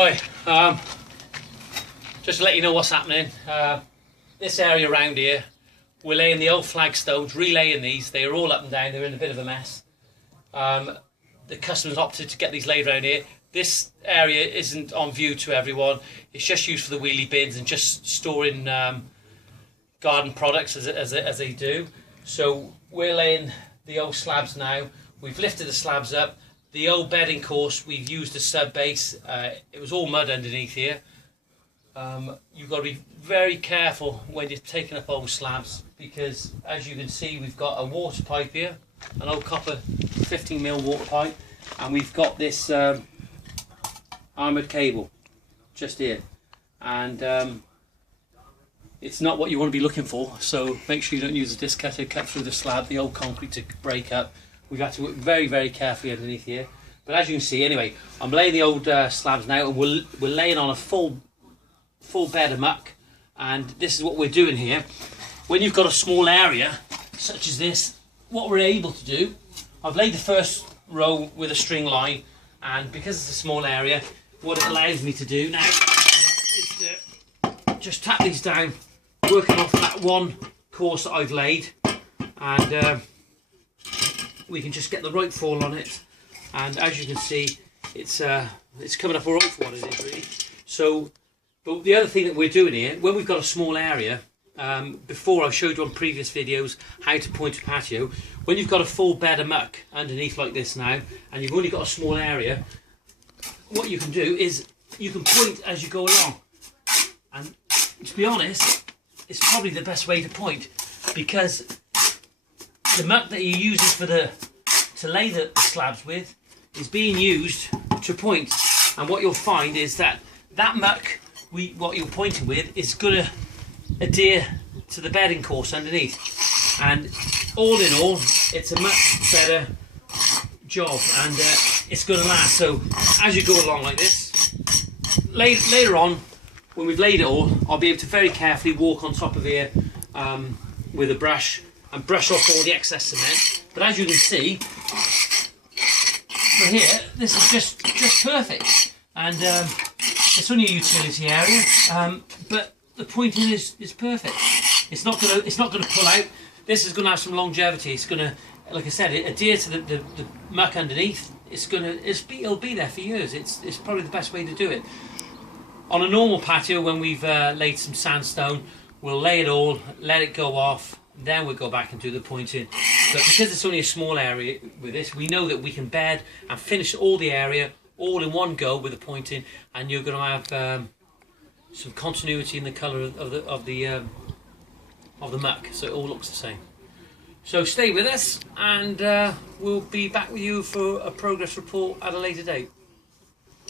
Hi, just to let you know what's happening. This area around here, we're laying the old flagstones, relaying these. They are all up and down, they're in a bit of a mess. The customers opted to get these laid around here. This area isn't on view to everyone. It's just used for the wheelie bins and just storing garden products as they do. So we're laying the old slabs now. We've lifted the slabs up. The old bedding course, we've used a sub base. It was all mud underneath here. You've got to be very careful when you're taking up old slabs, because as you can see, we've got a water pipe here, an old copper 15mm water pipe, and we've got this armoured cable just here, and it's not what you want to be looking for, so make sure you don't use a disc cutter, cut through the slab, the old concrete to break up. We've had to work very carefully underneath here, but as you can see, anyway, I'm laying the old slabs now, and we're laying on a full bed of muck. And this is what we're doing here. When you've got a small area such as this, what we're able to do, I've laid the first row with a string line, and because it's a small area, what it allows me to do now is to just tap these down, working off that one course that I've laid, and we can just get the right fall on it. And as you can see, it's coming up all right for what it is, really. So, but the other thing that we're doing here, when we've got a small area, before I showed you on previous videos how to point a patio, when you've got a full bed of muck underneath like this now, and you've only got a small area, what you can do is you can point as you go along. And to be honest, it's probably the best way to point, because the muck that you're using to lay the slabs with is being used to point. And what you'll find is that muck, what you're pointing with, is going to adhere to the bedding course underneath. And all in all, it's a much better job, and it's going to last. So as you go along like this, later on, when we've laid it all, I'll be able to very carefully walk on top of here with a brush and brush off all the excess cement. But as you can see, for here, this is just perfect. And it's only a utility area, but the pointing is perfect. It's not gonna pull out. This is gonna have some longevity. It's gonna, like I said, adhere to the muck underneath. It'll be there for years. It's probably the best way to do it. On a normal patio, when we've laid some sandstone, we'll lay it all, let it go off, then we'll go back and do the pointing. But because it's only a small area with this, we know that we can bed and finish all the area all in one go with the pointing, and you're going to have some continuity in the colour of the muck, so it all looks the same. So stay with us, and we'll be back with you for a progress report at a later date.